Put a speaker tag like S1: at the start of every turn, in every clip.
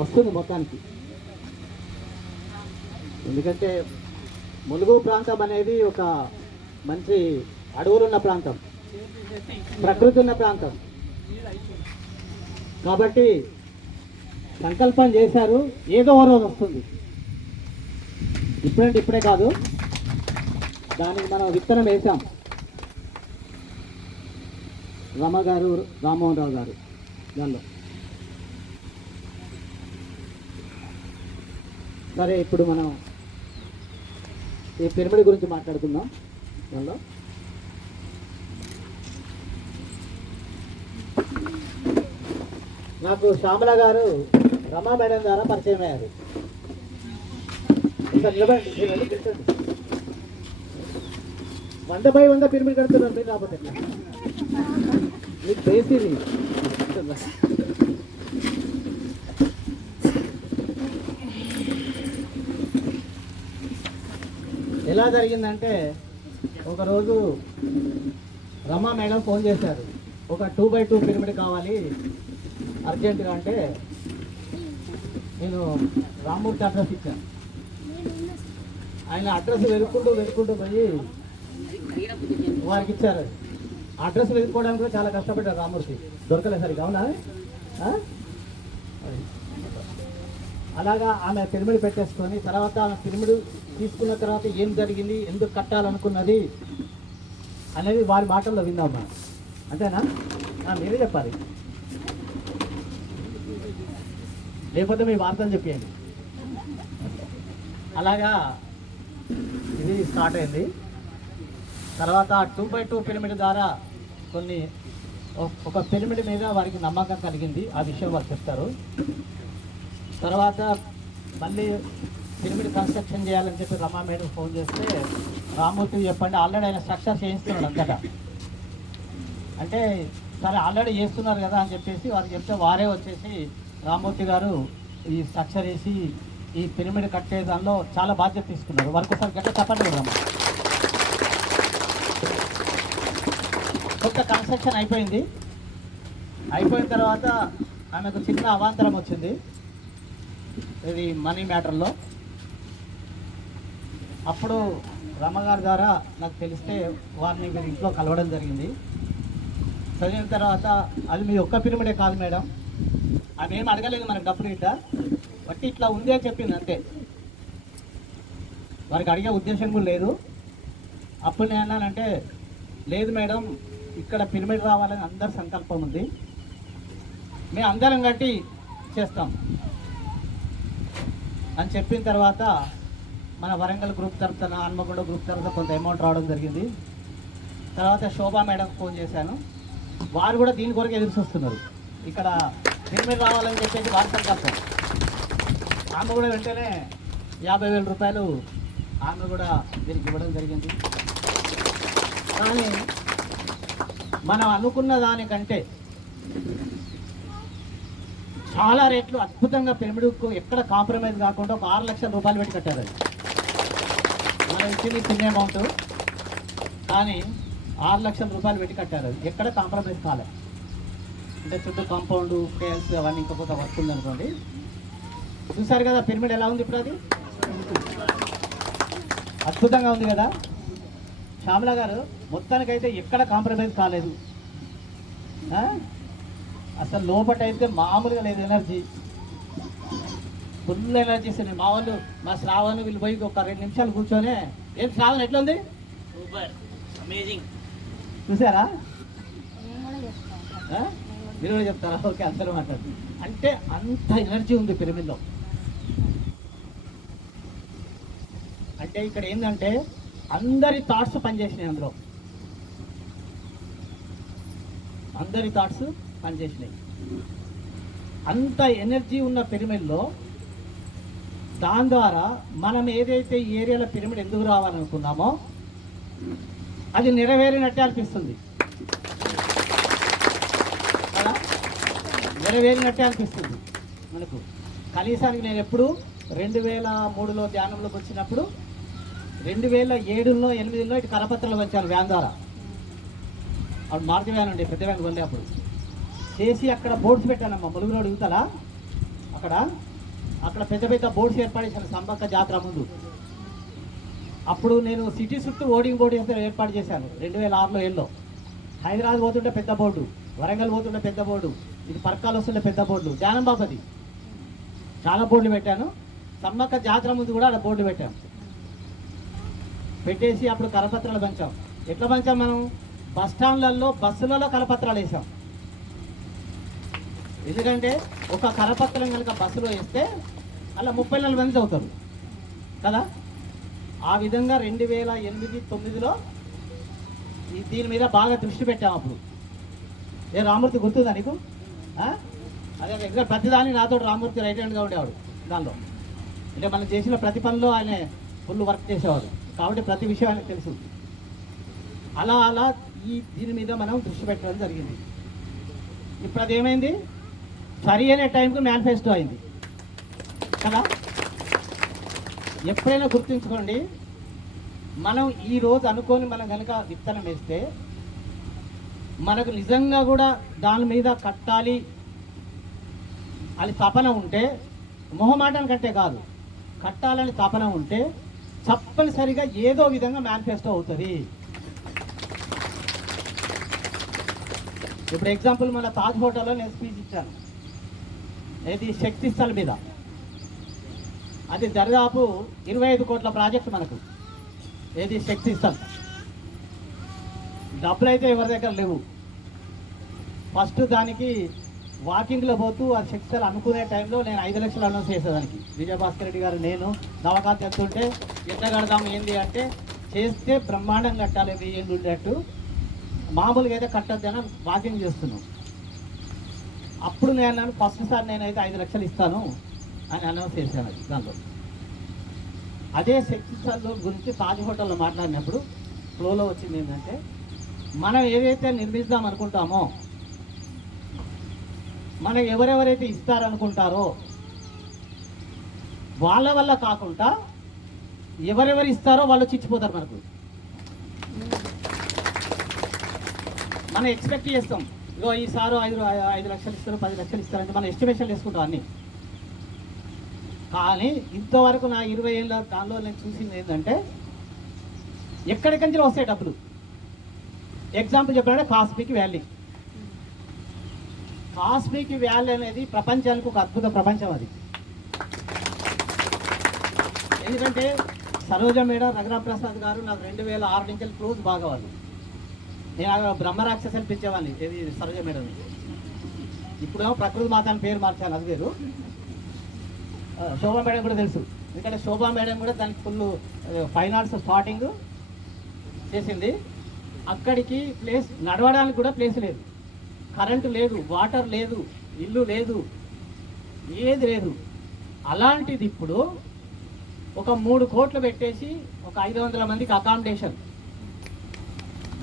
S1: వస్తుంది మొత్తానికి. ఎందుకంటే ములుగు ప్రాంతం అనేది ఒక మంచి అడవులున్న ప్రాంతం ప్రకృతి ఉన్న ప్రాంతం. కాబట్టి సంకల్పం చేశారు ఏదో ఓ రోజు వస్తుంది. ఇప్పుడంటే ఇప్పుడే కాదు దానికి మనం విత్తనం వేసాం రమ గారు రామ్మోహన్ రావు గారు దానిలో. సరే ఇప్పుడు మనం ఈ పిరమిడ్ గురించి మాట్లాడుకుందాం. దానిలో. నాకు శ్యామల గారు రమా మేడం ద్వారా పరిచయం అయ్యారు. వంద బై వంద పిరమిడ్ కడుతున్నారు మీరు రాకపోతే మీకు బేసిది ఎలా జరిగిందంటే ఒకరోజు రమా మేడం ఫోన్ చేశారు. ఒక టూ బై టూ పిరమిడ్ కావాలి అర్జెంటుగా అంటే నేను రామ్మూర్తి అడ్రస్ ఇచ్చాను. ఆయన అడ్రస్ వెతుక్కుంటూ వెతుక్కుంటూ పోయి వారికి ఇచ్చారు. అడ్రస్ వెతుక్కోవడానికి కూడా చాలా కష్టపడ్డారు రామూర్తి దొరకలేదు సరిగా అవునా? అలాగా ఆమె పిరమిడ్ పెట్టేసుకొని తర్వాత ఆమె పిరమిడ్ తీసుకున్న తర్వాత ఏం జరిగింది ఎందుకు కట్టాలనుకున్నది అనేది వారి మాటల్లో విందాం మనం. అంతేనా? మీరే చెప్పాలి. లేకపోతే మీ వార్తలు చెప్పేయండి. అలాగా ఇది స్టార్ట్ అయింది. తర్వాత టూ బై టూ పిరమిడ్ ద్వారా కొన్ని ఒక- ఒక పిరమిడ్ మీద వారికి నమ్మకం కలిగింది. ఆ విషయం వారు చెప్తారు. తర్వాత మళ్ళీ పిరమిడ్ కన్స్ట్రక్షన్ చేయాలని చెప్పి రమా మేడం ఫోన్ చేస్తే రామూర్తి చెప్పండి ఆల్రెడీ ఆయన స్ట్రక్చర్ చేయిస్తున్నాడు అంతటా. అంటే సరే ఆల్రెడీ చేస్తున్నారు కదా అని చెప్పేసి వారికి చెప్తే వారే వచ్చేసి రామూర్తి గారు ఈ స్ట్రక్చర్ వేసి ఈ పిరమిడ్ కట్టే దానిలో చాలా బాధ్యత తీసుకున్నారు. వారికి ఒకసారి గట్ట చెప్పండి కూడా రమ్మ. కొత్త కన్స్ట్రక్షన్ అయిపోయింది. అయిపోయిన తర్వాత ఆమెకు చిన్న అవాంతరం వచ్చింది. ఇది మనీ మ్యాటర్లో. అప్పుడు రమ్మగారి ద్వారా నాకు తెలిస్తే వారిని మీరు ఇంట్లో కలవడం జరిగింది. చదివిన తర్వాత అది మీ ఒక్క పిరమిడే కాదు మేడం. ఆమె ఏం అడగలేదు మనకు డబ్బులు ఇట్లా బట్టి ఇట్లా ఉంది అని చెప్పింది అంతే. వారికి అడిగే ఉద్దేశం కూడా లేదు. అప్పుడు నేను అన్నానంటే లేదు మేడం ఇక్కడ పిరమిడ్ రావాలని అందరి సంకల్పం ఉంది. మేము అందరం కట్టి చేస్తాం. అని చెప్పిన తర్వాత మన వరంగల్ గ్రూప్ తరఫున హన్మకొండ గ్రూప్ తరఫున కొంత అమౌంట్ రావడం జరిగింది. తర్వాత శోభా మేడం ఫోన్ చేశాను. వారు కూడా దీని కొరకు ఎదురు చూస్తున్నారు. ఇక్కడ పిరమిడ్ రావాలని చెప్పేసి వారి సంకల్పం ఆమె కూడా వెంటనే యాభై వేల రూపాయలు ఆమె కూడా దీనికి ఇవ్వడం జరిగింది. కానీ మనం అనుకున్న దానికంటే చాలా రేట్లు అద్భుతంగా పిరమిడ్కు ఎక్కడ కాంప్రమైజ్ కాకుండా ఒక ఆరు లక్షల రూపాయలు పెట్టి కట్టారు. ఇచ్చింది చిన్న అమౌంట్ కానీ ఆరు లక్షల రూపాయలు పెట్టి కట్టారు. అది ఎక్కడ కాంప్రమైజ్ కాలేదు అంటే చుట్టూ కాంపౌండ్ కేల్స్ అవన్నీ ఇంకొక వర్క్ ఉందనుకోండి చూసారు కదా పిరమిడ్ ఎలా ఉంది ఇప్పుడు అది? అద్భుతంగా ఉంది కదా? శ్యామల గారు మొత్తానికైతే ఎక్కడ కాంప్రమైజ్ కాలేదు. అసలు లోపట అయితే మామూలుగా లేదు ఎనర్జీ ఫుల్ ఎనర్జీ మా వాళ్ళు మా శ్రావణ్ వీళ్ళు పోయి ఒక రెండు నిమిషాలు కూర్చొని ఏం శ్రావణ్ ఎట్లుంది?
S2: సూపర్. అమేజింగ్
S1: చూసారా? మీరు కూడా చెప్తారా? ఓకే అందరూ మాట్లాడు అంటే అంత ఎనర్జీ ఉంది పిరమిడ్లో అంటే ఇక్కడ ఏంటంటే అందరి థాట్స్ పనిచేసినాయి అందులో. అందరి థాట్స్ పనిచేసినాయి. అంత ఎనర్జీ ఉన్న పిరమిడ్లో దాని ద్వారా మనం ఏదైతే ఈ ఏరియాలో పిరమిడ్ ఎందుకు రావాలనుకున్నామో అది నెరవేరినట్టే అనిపిస్తుంది. నెరవేరినట్టే అనిపిస్తుంది మనకు. కనీసానికి నేను ఎప్పుడు రెండు వేల మూడులో ధ్యానంలోకి వచ్చినప్పుడు రెండు వేల ఏడులో ఎనిమిదిలో ఇటు కరపత్రాలు వచ్చాను వ్యాన్ ద్వారా. అప్పుడు మారుతి వ్యాన్ అండి పెద్ద వ్యాన్ కొనే అప్పుడు. చేసి అక్కడ బోర్డ్స్ పెట్టానమ్మా. ములుగులో అడుగుతారా? అక్కడ అక్కడ పెద్ద పెద్ద బోర్డ్స్ ఏర్పాటు చేశాను సంబక్క జాతర ముందు. అప్పుడు నేను సిటీ చుట్టూ ఓడింగ్ బోర్డు ఏర్పాటు చేశాను రెండు వేల ఆరులో ఏళ్ళలో హైదరాబాద్ పోతుంటే పెద్ద బోర్డు వరంగల్ పోతుంటే పెద్ద బోర్డు ఇది పరకాలు వస్తుంటే పెద్ద బోర్డు ధ్యానం బాపది. చాలా బోర్డులు పెట్టాను. సమ్మక్క జాతర ముందు కూడా అక్కడ బోర్డు పెట్టాం. పెట్టేసి అప్పుడు కరపత్రాలు పంచాం. ఎట్లా పంచాం మనం? బస్ స్టాండ్లలో బస్సులలో కరపత్రాలు వేసాం. ఎందుకంటే ఒక కరపత్రం కనుక బస్సులో వేస్తే అలా ముప్పై నాలుగు మంది చదువుతారు. కదా? ఆ విధంగా రెండు వేల ఎనిమిది తొమ్మిదిలో ఈ దీని మీద బాగా దృష్టి పెట్టాం అప్పుడు. ఏ రామూర్తి గుర్తుందా నీకు? అదే ఎగ్జాక్ట్ ప్రతిదాని నాతో రామూర్తి రైట్ హ్యాండ్గా ఉండేవాడు దానిలో. అంటే మనం చేసిన ప్రతి పనిలో ఆయన ఫుల్ వర్క్ చేసేవాడు. కాబట్టి ప్రతి విషయం ఆయనకు తెలుసు. అలా అలా ఈ దీని మీద మనం దృష్టి పెట్టడం జరిగింది. ఇప్పుడు అది ఏమైంది సరి అయిన టైంకి మేనిఫెస్టో అయింది. కదా? ఎప్పుడైనా గుర్తుంచుకోండి మనం ఈ రోజు అనుకోని మనం కనుక విత్తనం వేస్తే మనకు నిజంగా కూడా దాని మీద కట్టాలి అని తపన ఉంటే మొహమాటం కట్టే కాదు కట్టాలని తపన ఉంటే తప్పనిసరిగా ఏదో విధంగా మేనిఫెస్టో అవుతుంది. ఇప్పుడు ఎగ్జాంపుల్ మన తాజ్ హోటల్లో నేను స్పీచ్ ఇచ్చాను. ఏది? శక్తి స్థల మీద. అది దరిదాపు ఇరవై ఐదు కోట్ల ప్రాజెక్ట్ మనకు. ఏది శక్తి ఇస్తాం? డబ్బులు అయితే ఎవరి దగ్గర లేవు. ఫస్ట్ దానికి వాకింగ్లో పోతూ ఆ శక్తి అనుకునే టైంలో నేను ఐదు లక్షలు అనౌన్స్ చేసేదానికి విజయభాస్కర్ రెడ్డి గారు నేను నవకాంత్ ఎంతుంటే ఎంత కడదాం ఏంది అంటే చేస్తే బ్రహ్మాండం కట్టాలి వెయ్యి ఉండేట్టు. మామూలుగా అయితే కట్టద్దని వాకింగ్ చేస్తున్నాం. అప్పుడు నేను ఫస్ట్ సార్ నేనైతే ఐదు లక్షలు ఇస్తాను. అని అనౌన్స్ చేశాను అది దానిలో అదే శక్తి గురించి తాజ్ హోటల్లో మాట్లాడినప్పుడు ఫ్లోలో వచ్చింది ఏంటంటే మనం ఏదైతే నిర్మిద్దాం అనుకుంటామో మనం ఎవరెవరైతే ఇస్తారనుకుంటారో వాళ్ళ వల్ల కాకుండా ఎవరెవరు ఇస్తారో వాళ్ళు చిచ్చిపోతారు మనకు. మనం ఎక్స్పెక్ట్ చేస్తాం ఇగో ఈ సారు ఐదు ఐదు లక్షలు ఇస్తారు పది లక్షలు ఇస్తారంటే మనం ఎస్టిమేషన్ వేసుకుంటాం అన్నీ. కానీ ఇంతవరకు నా ఇరవై ఏళ్ళ దానిలో నేను చూసింది ఏంటంటే ఎక్కడికంచి వస్తాయి డబ్బులు? ఎగ్జాంపుల్ చెప్పాలంటే కాస్మిక్ వ్యాలీ. కాస్మిక్ వ్యాలీ అనేది ప్రపంచానికి ఒక అద్భుత ప్రపంచం అది. ఎందుకంటే సరోజ మేడం రఘురామ్ ప్రసాద్ గారు నాకు రెండు వేల ఆరు నుంచి క్లోజ్ బాగా వాళ్ళు నేను బ్రహ్మరాక్షస్ అని పిలిచేవాడిని ఇది సరోజ మేడం ఇప్పుడేమో ప్రకృతి మాత అని పేరు మార్చాను అది వేరు శోభా మేడం కూడా తెలుసు. ఎందుకంటే శోభా మేడం కూడా దానికి ఫుల్ ఫైన్ ఆర్ట్స్ స్టార్టింగ్ చేసింది. అక్కడికి ప్లేస్ నడవడానికి కూడా ప్లేస్ లేదు. కరెంటు లేదు వాటర్ లేదు ఇల్లు లేదు ఏది లేదు. అలాంటిది ఇప్పుడు ఒక మూడు కోట్లు పెట్టేసి ఒక ఐదు వందల మందికి అకామిడేషన్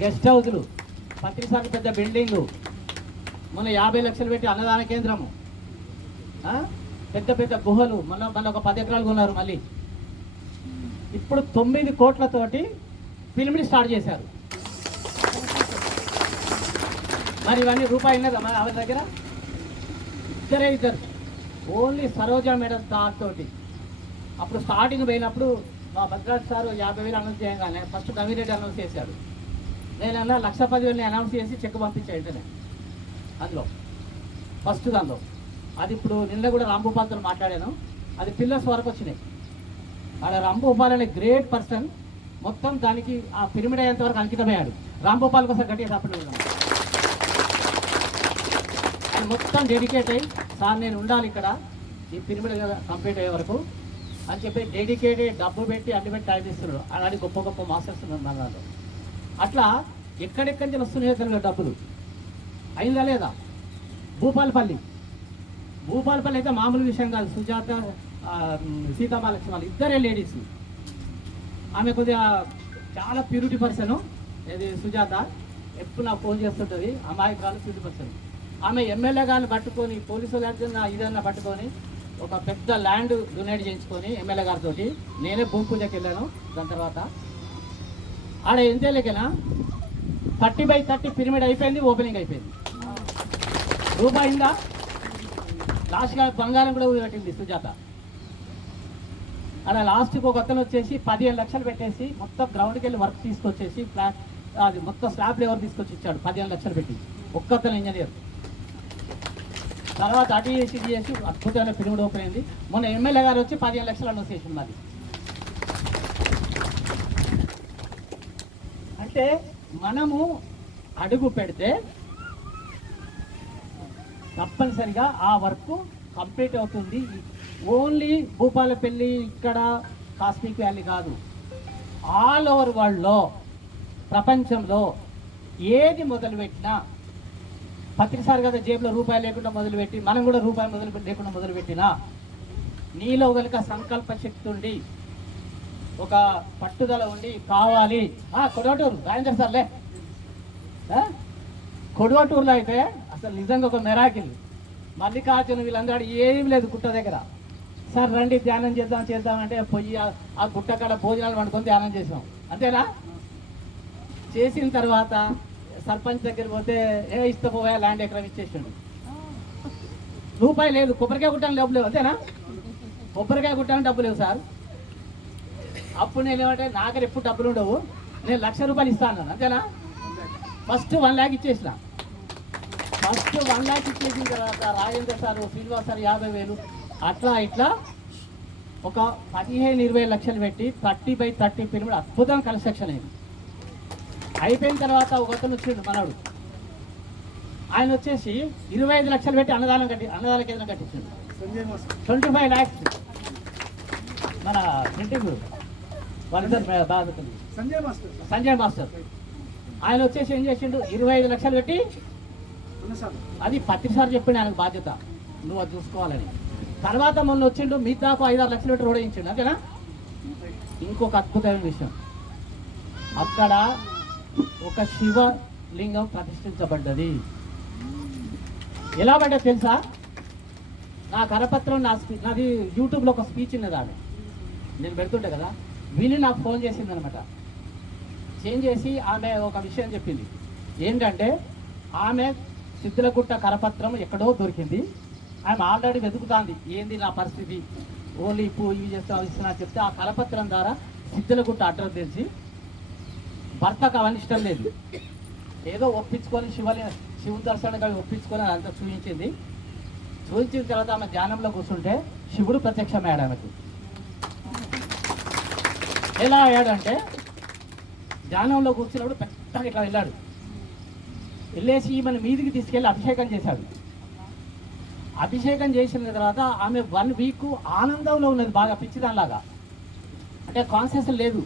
S1: గెస్ట్ హౌస్లు పత్రిసారి పెద్ద బిల్డింగ్లు మన యాభై లక్షలు పెట్టి అన్నదాన కేంద్రము. పెద్ద పెద్ద గుహలు మన మన ఒక పది ఎకరాలు కొన్నారు మళ్ళీ. ఇప్పుడు తొమ్మిది కోట్లతోటి ఫిల్మ్ని స్టార్ట్ చేశారు. మరి ఇవన్నీ రూపాయి ఉన్నదా మరి ఆవిడ దగ్గర? ఇద్దరే ఇద్దరు. ఓన్లీ సరోజా మేడం స్టార్ తోటి. అప్పుడు స్టార్టింగ్ పోయినప్పుడు మా భద్రాజ్ సార్ యాభై వేలు అనౌన్స్ చేయగానే ఫస్ట్ కమిరెడ్డి అనౌన్స్ చేశాడు. నేను లక్ష పదివేలని అనౌన్స్ చేసి చెక్ పంపించా వెంటనే అందులో. ఫస్ట్ దానిలో. అది ఇప్పుడు నిన్న కూడా రాంభూపాల్తో మాట్లాడాను. అది పిల్లర్స్ వరకు వచ్చినాయి. ఆడ రాంభూపాల్ అనే గ్రేట్ పర్సన్ మొత్తం దానికి ఆ పిరమిడ్ అయ్యేంత వరకు అంకితమయ్యాడు. రాంభూపాల్ కోసం గట్టిగా తప్పడం అది మొత్తం డెడికేట్ అయ్యి సార్ నేను ఉండాలి ఇక్కడ. ఈ పిరమిడ్ కంప్లీట్ అయ్యే వరకు. అని చెప్పి డెడికేటెడ్ డబ్బు పెట్టి అన్ని పెట్టి టైం ఇస్తున్నాడు అలాంటి గొప్ప గొప్ప మాస్టర్స్ ఉన్నారు అట్లా ఎక్కడెక్కడి నుంచి వస్తున్నాయో తెలియదు డబ్బులు. అయిందా లేదా? భూపాలపల్లి. భూపాలపల్లి అయితే మామూలు విషయం కాదు. సుజాత సీతామహాలక్ష్మి వాళ్ళు ఇద్దరే లేడీస్. ఆమె కొద్దిగా చాలా ప్యూరిటీ పర్సన్. ఇది సుజాత? ఎప్పుడు నాకు ఫోన్ చేస్తుంటుంది. అమాయకాలు ప్యూరిటీ పర్సన్. ఆమె ఎమ్మెల్యే గారిని పట్టుకొని పోలీసు లేకపోతే ఇదన్నా పట్టుకొని ఒక పెద్ద ల్యాండ్ డొనేట్ చేయించుకొని ఎమ్మెల్యే గారితో నేనే భూమి పూజకి వెళ్ళాను. దాని తర్వాత ఆడ ఎంత లెక్కనా థర్టీ బై థర్టీ పిరమిడ్ అయిపోయింది ఓపెనింగ్ అయిపోయింది. రూపాయిందా లాస్ట్గా బంగారం కూడా పెట్టింది సుజాత. అలా లాస్ట్కి ఒక అతను వచ్చేసి పదిహేను లక్షలు పెట్టేసి మొత్తం గ్రౌండ్కి వెళ్ళి వర్క్ తీసుకొచ్చేసి ఫ్లాట్ అది మొత్తం స్లాబ్ లేవర్ తీసుకొచ్చి ఇచ్చాడు? పదిహేను లక్షలు పెట్టి. ఒక్కతను ఇంజనీర్ తర్వాత అటు చేసి ఇది చేసి అద్భుతమైన పిలుగుడు ఓపెన్ అయింది. మొన్న ఎమ్మెల్యే గారు వచ్చి పదిహేను లక్షలు అనౌన్స్ చేసింది మాది. అంటే మనము అడుగు పెడితే తప్పనిసరిగా ఆ వర్క్ కంప్లీట్ అవుతుంది. ఓన్లీ భూపాలపల్లి ఇక్కడ కాస్మిక్ వ్యాలీ కాదు. ఆల్ ఓవర్ వరల్డ్లో ప్రపంచంలో ఏది మొదలుపెట్టినా పత్రిసారి కదా జేబులో రూపాయి లేకుండా మొదలుపెట్టి మనం కూడా రూపాయి మొదలు లేకుండా మొదలుపెట్టినా నీలో కనుక సంకల్ప శక్తి ఉండి ఒక పట్టుదల ఉండి కావాలి. ఆ, కొడవటూరు రాజేంద్ర సార్లే కొడవటూరులో అయితే అసలు నిజంగా ఒక మెరాకిల్. మల్లికార్జున వీళ్ళందరూ ఏం లేదు గుట్ట దగ్గర. సార్ రండి ధ్యానం చేద్దాం చేద్దామంటే పొయ్యి ఆ- గుట్ట కాడ భోజనాలు వండుకొని ధ్యానం చేసాం. అంతేనా? చేసిన తర్వాత సర్పంచ్ దగ్గర పోతే ఏ ఇస్తా ల్యాండ్ ఎకరం ఇచ్చేసిండు. రూపాయి లేదు కొబ్బరికాయ కుట్టాను డబ్బు లేవు అంతేనా? కొబ్బరికాయ కుట్టాను డబ్బు లేవు సార్. అప్పుడు నేను ఏమంటే నా దగ్గర ఎప్పుడు డబ్బులు ఉండవు నేను లక్ష రూపాయలు ఇస్తాను అంతేనా? ఫస్ట్ వన్ ల్యాక్ ఇచ్చేసిన. ఫస్ట్ వన్ ల్యాక్ ఇచ్చేసిన తర్వాత రాజేంద్ర సార్ శ్రీనివాస్ సార్ యాభై వేలు. అట్లా ఇట్లా ఒక పదిహేను ఇరవై లక్షలు పెట్టి థర్టీ బై థర్టీ పిరమిడ్ అద్భుతం కన్స్ట్రక్షన్ అయింది. అయిపోయిన తర్వాత ఒక అతను వచ్చిండు మనడు. ఆయన వచ్చేసి ఇరవై ఐదు లక్షలు పెట్టి అన్నదానం కట్టి అన్నదాన కేంద్రం కట్టించిండు. Twenty five lakhs. మన ప్రింటింగ్ వాళ్ళిద్దరు బాధతుంది
S3: సంజయ్ మాస్టర్.
S1: సంజయ్ మాస్టర్. ఆయన వచ్చేసి ఏం చేసిండు? ఇరవై ఐదు లక్షలు పెట్టి అది పత్రిసారి చెప్పిండు ఆయనకు బాధ్యత. నువ్వు అది చూసుకోవాలని. తర్వాత మొన్న వచ్చిండు మిగతాకు ఐదారు లక్షలు మీటర్ రోడ్ వేయించిండు అంతేనా? ఇంకొక అద్భుతమైన విషయం. అక్కడ ఒక శివలింగం ప్రతిష్ఠించబడ్డది. ఎలా పడ్డా తెలుసా? నా కరపత్రం నా స్పీ నాది యూట్యూబ్లో ఒక స్పీచ్ ఉన్నది ఆమె. నేను పెడుతుంటే కదా వీళ్ళు నాకు ఫోన్ చేసింది అనమాట చేంజ్ చేసి ఆమె ఒక విషయం చెప్పింది. ఏంటంటే ఆమె సిద్ధులగుట్ట కరపత్రం ఎక్కడో దొరికింది. ఆమె ఆల్రెడీ వెతుకుతాంది. ఏంది నా పరిస్థితి? ఓన్లీ ఇప్పుడు ఇవి చేస్తా ఇస్తున్నా చెప్తే ఆ కరపత్రం ద్వారా సిద్ధులగుట్ట అడ్రస్ తెలిసి భర్తకు అవన్నీ ఇష్టం లేదు. ఏదో ఒప్పించుకొని శివలి శివుని దర్శనం ఒప్పించుకొని అదంతా చూపించింది చూపించిన తర్వాత ఆమె ధ్యానంలో కూర్చుంటే శివుడు ప్రత్యక్షమయ్యాడు ఆమెకు. ఎలా అయ్యాడంటే ధ్యానంలో కూర్చున్నప్పుడు పెద్దగా ఇట్లా వెళ్ళాడు. వెళ్ళేసి ఈమెను మీదికి తీసుకెళ్ళి అభిషేకం చేశాడు. అభిషేకం చేసిన తర్వాత ఆమె వన్ వీక్ ఆనందంలో ఉన్నది బాగా పిచ్చిదానిలాగా. అంటే కాన్షియస్ లేదు.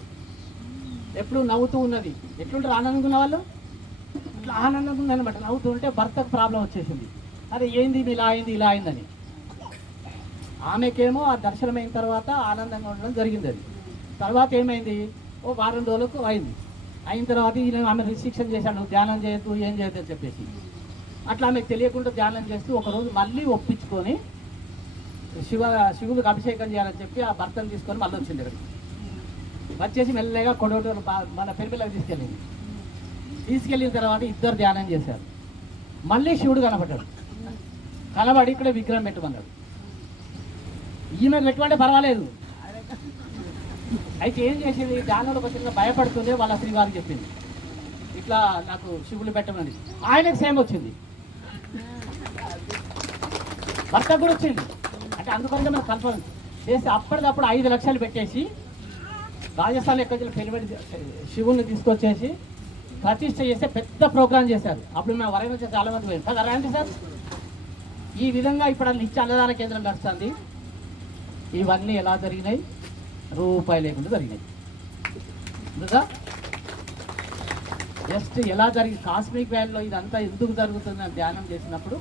S1: ఎప్పుడు నవ్వుతూ ఉన్నది. ఎట్లుంటారు ఆనందంగా ఉన్న వాళ్ళు? ఇట్లా ఆనందంగా ఉందన్నమాట. నవ్వుతూ ఉంటే భర్తకు ప్రాబ్లం వచ్చేసింది. అరే ఏంది ఇలా అయింది ఇలా అయిందని. ఆమెకేమో ఆ దర్శనమైన తర్వాత ఆనందంగా ఉండడం జరిగింది అది. తర్వాత ఏమైంది? ఓ వారం రోజులకు అయింది. అయిన తర్వాత ఈయన ఆమె రిస్ట్రిక్షన్ చేశాడు ధ్యానం చేయొద్దు ఏం చేయొద్దు అని చెప్పేసి. అట్లా ఆమెకు తెలియకుండా ధ్యానం చేస్తూ ఒకరోజు మళ్ళీ ఒప్పించుకొని శివ శివుడికి అభిషేకం చేయాలని చెప్పి ఆ భర్తను తీసుకొని మళ్ళీ వచ్చింది ఇక్కడికి. వచ్చేసి మెల్లగా కొడవటూరు మన పెరిపిల్లకి తీసుకెళ్ళింది. తీసుకెళ్ళిన తర్వాత ఇద్దరు ధ్యానం చేశారు. మళ్ళీ శివుడు కనబడ్డాడు కనబడి ఇక్కడ విగ్రహం పెట్టమన్నాడు ఈమె పెట్టుకుంటే పర్వాలేదు. అయితే ఏం చేసింది? దానిలో ఒక చిన్న భయపడుతుంది వాళ్ళ శ్రీవారికి చెప్పింది. ఇట్లా నాకు శివులు పెట్టమని. ఆయనకు సేమ్ వచ్చింది. భర్త కూడా వచ్చింది. అంటే అందుకని మనం కన్ఫర్మ్. చేసి అప్పటికప్పుడు ఐదు లక్షలు పెట్టేసి రాజస్థాన్ ఎక్కడ నుంచి పెళ్ళి శివుని తీసుకొచ్చేసి ప్రతిష్ట చేస్తే పెద్ద ప్రోగ్రామ్ చేశారు. అప్పుడు మేము వరం నుంచి చాలా మంది పోయింది సార్ సార్? ఈ విధంగా ఇప్పుడు నిత్య అన్నదాన కేంద్రం నడుస్తుంది. ఇవన్నీ ఎలా జరిగినాయి? రూపాయి లేకుండా జరిగినాయి. ఇంకా జస్ట్ ఎలా జరిగి కాస్మిక్ వ్యాలీలో ఇదంతా ఎందుకు జరుగుతుందని ధ్యానం చేసినప్పుడు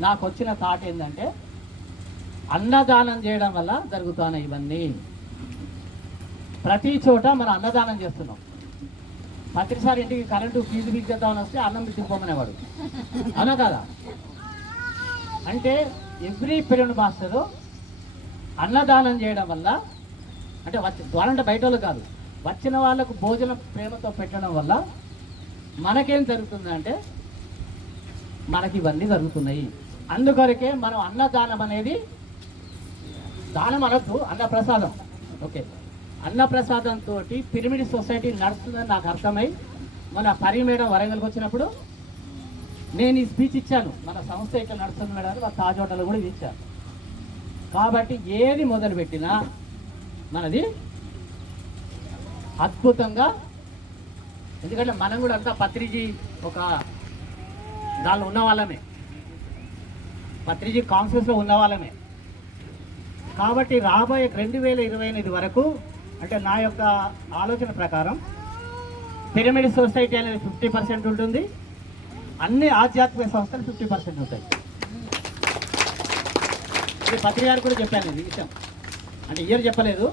S1: నాకు వచ్చిన థాట్ ఏంటంటే అన్నదానం చేయడం వల్ల జరుగుతున్నాయి ఇవన్నీ. ప్రతి చోట మనం అన్నదానం చేస్తున్నాం. ప్రతిసారి ఇంటికి కరెంటు ఫీజు బిగ్గేద్దామని వస్తే అన్నం బిగ్గిపోమనేవాడు అవునా కదా? అంటే ఎవ్రీ పిరియడ్ మాస్టరు అన్నదానం చేయడం వల్ల అంటే వచ్చి ద్వారంటే బయట వాళ్ళు కాదు. వచ్చిన వాళ్ళకు భోజనం ప్రేమతో పెట్టడం వల్ల మనకేం జరుగుతుందంటే మనకి ఇవన్నీ జరుగుతున్నాయి. అందుకొరకే మనం అన్నదానం అనేది దానం అనొద్దు అన్నప్రసాదం. ఓకే. అన్నప్రసాదంతో పిరమిడ్ సొసైటీ నడుస్తుందని నాకు అర్థమై మన పరి మేడం వరంగల్కి వచ్చినప్పుడు నేను ఈ స్పీచ్ ఇచ్చాను. మన సంస్థ ఇక్కడ నడుస్తుంది మేడం అని తాజ్ హోటల్ కూడా ఇది ఇచ్చాను కాబట్టి ఏది మొదలు పెట్టినా మనది అద్భుతంగా. ఎందుకంటే మనం కూడా అంతా పత్రిజీ ఒక దానిలో ఉన్న వాళ్ళమే పత్రిజీ కాన్ఫరెన్స్లో ఉన్న వాళ్ళమే కాబట్టి రాబోయే రెండు వేల ఇరవై ఎనిమిది వరకు అంటే నా యొక్క ఆలోచన ప్రకారం పిరమిడ్ సొసైటీ అనేది ఫిఫ్టీ పర్సెంట్ ఉంటుంది. అన్ని ఆధ్యాత్మిక సంస్థలు ఫిఫ్టీ పర్సెంట్ ఉంటాయి. ఇది పత్రిక గారు కూడా చెప్పాను ఇది విషయం. అంటే ఇయర్ చెప్పలేదు.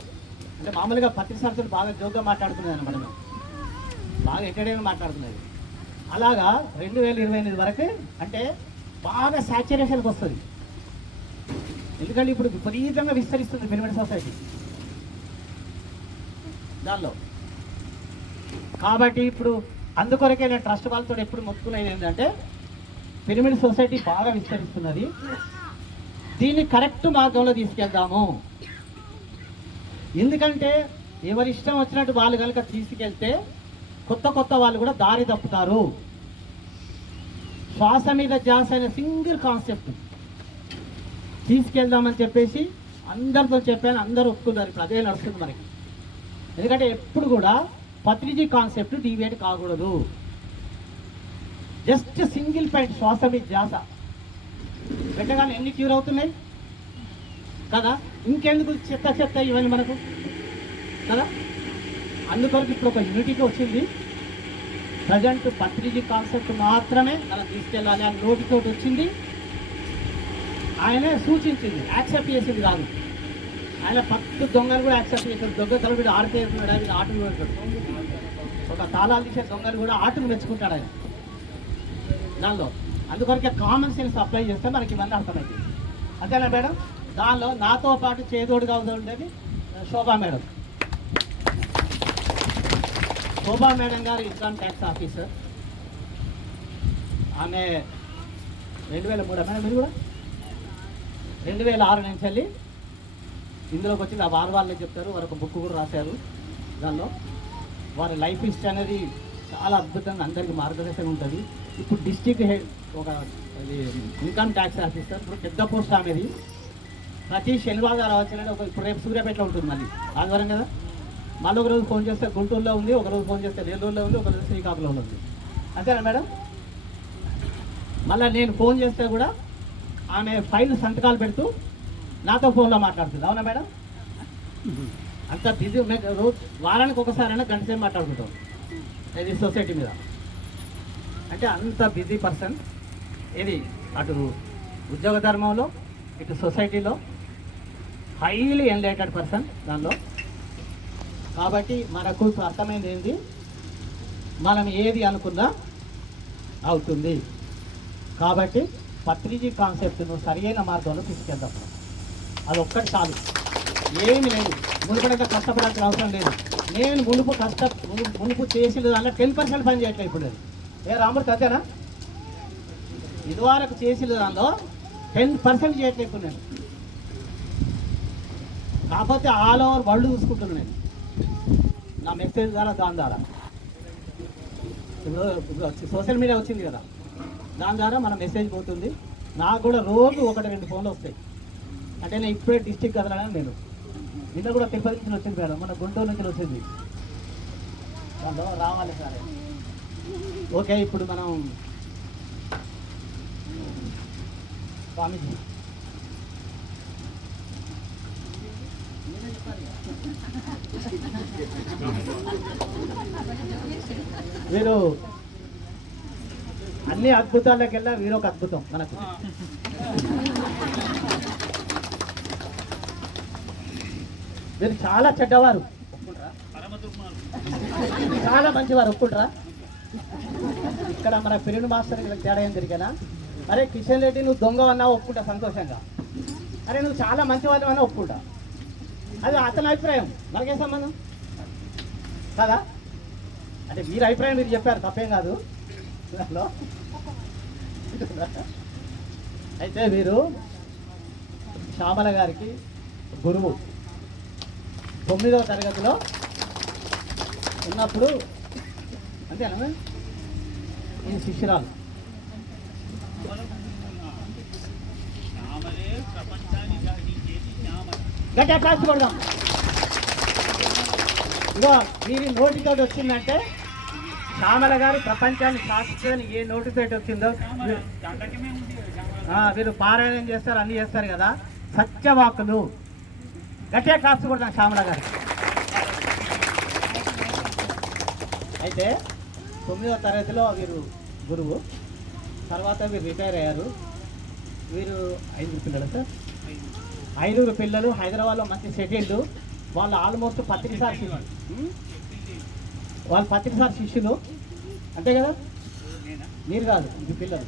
S1: అంటే మామూలుగా పత్రిక సంస్థలు బాగా జోక్గా మాట్లాడుతున్నాయి అనమాట మేము. బాగా ఎంటర్టైన్ మాట్లాడుతున్నది అలాగా రెండు వేల ఇరవై ఎనిమిది వరకు అంటే బాగా సాచురేషన్కి వస్తుంది. ఎందుకంటే ఇప్పుడు విపరీతంగా విస్తరిస్తుంది పిరమిడ్ సొసైటీ దానిలో. కాబట్టి ఇప్పుడు అందుకొరకే నేను ట్రస్ట్ వాళ్ళతో ఎప్పుడు మొత్తుకునేది ఏంటంటే పిరమిడ్ సొసైటీ బాగా విస్తరిస్తున్నది. దీన్ని కరెక్ట్ మార్గంలో తీసుకెళ్దాము. ఎందుకంటే ఎవరి ఇష్టం వచ్చినట్టు వాళ్ళు కనుక తీసుకెళ్తే కొత్త కొత్త వాళ్ళు కూడా దారి తప్పుతారు. శ్వాస మీద జాస అనే సింగిల్ కాన్సెప్ట్. తీసుకెళ్దామని చెప్పేసి అందరితో చెప్పాను అందరూ ఒప్పుకున్నారు. ఇప్పుడు అదే నడుస్తుంది మనకి ఎందుకంటే ఎప్పుడు కూడా పత్రిజీ కాన్సెప్ట్ డివేట్ కాకూడదు. జస్ట్ సింగిల్ పాయింట్ శ్వాస మీద జాస పెట్టగానే ఎన్ని క్యూర్ అవుతున్నాయి? కదా? ఇంకెందుకు చెత్త చెత్త ఇవన్నీ మనకు? కదా? అందుకొరకు ఇప్పుడు ఒక యూనిటీకి వచ్చింది. ప్రజెంట్ పత్రిజీ కాన్సెప్ట్ మాత్రమే మనం తీసుకెళ్ళాలి అని నోటితోటి వచ్చింది. ఆయనే సూచించింది యాక్సెప్ట్ చేసింది కాదు. ఆయన పత్తు దొంగలు కూడా యాక్సెప్ట్ చేశారు. దొంగ తల వీడు ఆడితే ఆయన ఆటలు పెడతాడు ఒక తాళాలు తీసే దొంగలు కూడా ఆటలు మెచ్చుకుంటాడు ఆయన. దానిలో అందుకొరకే కామన్ సెన్స్ అప్లై చేస్తే మనకి ఇవన్నీ అర్థమైంది అంతేనా మేడం? దానిలో నాతో పాటు చేదోడుగా ఉండేది శోభా మేడం. శోభా మేడం గారు ఇన్కమ్ ట్యాక్స్ ఆఫీసర్ ఆమె రెండు వేల మూడు మేడం మీరు కూడా? రెండు వేల ఆరు నుంచి వెళ్ళి ఇందులోకి వచ్చింది. ఆ వారు వాళ్ళే చెప్తారు. వారు ఒక బుక్ కూడా రాశారు దానిలో. వారి లైఫ్ హిస్టరీ అనేది చాలా అద్భుతంగా అందరికీ మార్గదర్శనం ఉంటుంది. ఇప్పుడు డిస్టిక్ హెడ్ ఒక ఇన్కమ్ ట్యాక్స్ ఆఫీసర్ ఇప్పుడు పెద్ద పోస్ట్ అనేది ప్రతి శనివారం రావాల్సిన ఒక ఇప్పుడు రేపు సూర్యాపేటలో ఉంటుంది మళ్ళీ. ఆదివారం కదా? మళ్ళీ ఒక రోజు ఫోన్ చేస్తే గుంటూరులో ఉంది ఒక రోజు ఫోన్ చేస్తే నెల్లూరులో ఉంది ఒక రోజు శ్రీకాకుళంలో ఉంది. అంతేనా మేడం? మళ్ళీ నేను ఫోన్ చేస్తే కూడా ఆమె ఫైల్ సంతకాలు పెడుతూ నాతో ఫోన్లో మాట్లాడుతుంది. అవునా మేడం? అంత బిజీ రోజు వారానికి ఒకసారైనా గంట సేపు మాట్లాడుకుంటాం. ఇది సొసైటీ మీద? అంటే అంత బిజీ పర్సన్ ఇది అటు ఉద్యోగ ధర్మంలో ఇటు సొసైటీలో హైలీ ఎన్లైటెడ్ పర్సన్ దానిలో కాబట్టి మనకు అర్థమైంది ఏంటి మనం ఏది అనుకున్నా అవుతుంది. కాబట్టి పత్రిజీ కాన్సెప్ట్ను సరియైన మార్గంలో తీసుకెళ్దాం. అది ఒక్కటి చాలు. ఏమి లేదు. మునుపడంత కష్టపడాల్సిన అవసరం లేదు. నేను మునుపు కష్ట మునుపు చేసిన దాంట్లో టెన్ పర్సెంట్ పని చేయట్లేదు ఇప్పుడు ఏ రాముడు అంతేనా? ఇదివరకు చేసిన దానిలో టెన్ పర్సెంట్ చేయట్లేదు ఇప్పుడు నేను. కాకపోతే ఆల్ ఓవర్ వరల్డ్ చూసుకుంటున్నాను నేను. నా మెసేజ్ ద్వారా దాని ద్వారా. ఇప్పుడు సోషల్ మీడియా వచ్చింది కదా. దాని ద్వారా మన మెసేజ్ పోతుంది. నాకు కూడా రోజు ఒకటి రెండు ఫోన్లు వస్తాయి. అంటే నేను ఇప్పుడే డిస్టిక్ కదలని నేను. నిన్న కూడా తిరుపతి నుంచి వచ్చింది మేడం. మన గుంటూరు నుంచి వచ్చింది. దాంట్లో రావాలి సరే. ఓకే ఇప్పుడు మనం స్వామిజీ మీరే చెప్పాలి కదా. వీరు అన్ని అద్భుతాలకెల్లా వీరొక అద్భుతం మనకు. వీరు చాలా చెడ్డవారు. చాలా మంచివారు ఒప్పుకుంటారా? ఇక్కడ మన పిరిమిడి మాస్టర్ తేడా ఏం తిరిగానా అరే కిషన్ రెడ్డి నువ్వు దొంగ అన్నావు ఒప్పుకుంటా సంతోషంగా. అరే నువ్వు చాలా మంచివాళ్ళు అన్నా ఒప్పుకుంటా. అది అతని అభిప్రాయం. మనకేం సంబంధం? కదా? అంటే మీరు అభిప్రాయం మీరు చెప్పారు తప్పేం కాదు. హలో? అయితే మీరు శ్యామల గారికి గురువు. తొమ్మిదవ తరగతిలో ఉన్నప్పుడు అంతేనా? ఈ శిష్యురాలు. గట్టిగా క్లాస్ కొడదాం. ఇగో వీరి నోటితోటి వచ్చిందంటే శ్యామల గారు ప్రపంచాన్ని శాస్త్రాన్ని ఏ నోటితోటి వచ్చిందో వీరు పారాయణం చేస్తారు అన్ని చేస్తారు కదా. సత్యవాకులు గట్టిగా క్లాస్ కొడదాం శ్యామల గారు. అయితే తొమ్మిదవ తరగతిలో వీరు గురువు. తర్వాత వీరు రిటైర్ అయ్యారు. వీరు ఐదుగురు పిల్లలు సార్. ఐదుగురు పిల్లలు హైదరాబాద్లో మంచి సెటిల్డ్. వాళ్ళు ఆల్మోస్ట్ పత్రికసారి శిష్యులు. ఉం? వాళ్ళు పత్రికసారి శిష్యులు. అంతే కదా? మీరు కాదు ఇది పిల్లలు.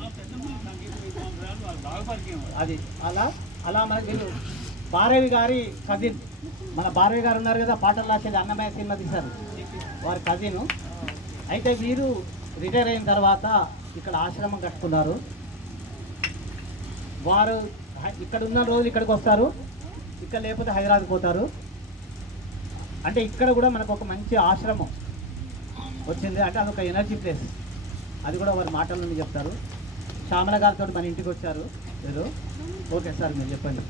S1: అది. అలా అలా మనకి వీళ్ళు భారవి గారి కజిన్ మన భారవి గారు ఉన్నారు కదా పాటలు రాసేది అన్నమయ్య సినిమా తీశారు. వారి కజిన్ అయితే వీరు రిటైర్ అయిన తర్వాత ఇక్కడ ఆశ్రమం కట్టుకున్నారు. వారు ఇక్కడ ఉన్న రోజులు ఇక్కడికి వస్తారు. ఇక్కడ లేకపోతే హైదరాబాద్ పోతారు. అంటే ఇక్కడ కూడా మనకు ఒక మంచి ఆశ్రమం వచ్చింది. అంటే అదొక ఎనర్జీ ప్లేస్ అది కూడా వారి మాటల నుండి చెప్తారు. శ్యామల గారితో మన ఇంటికి వచ్చారు. ఏదో? ఓకే సార్ మీరు చెప్పండి.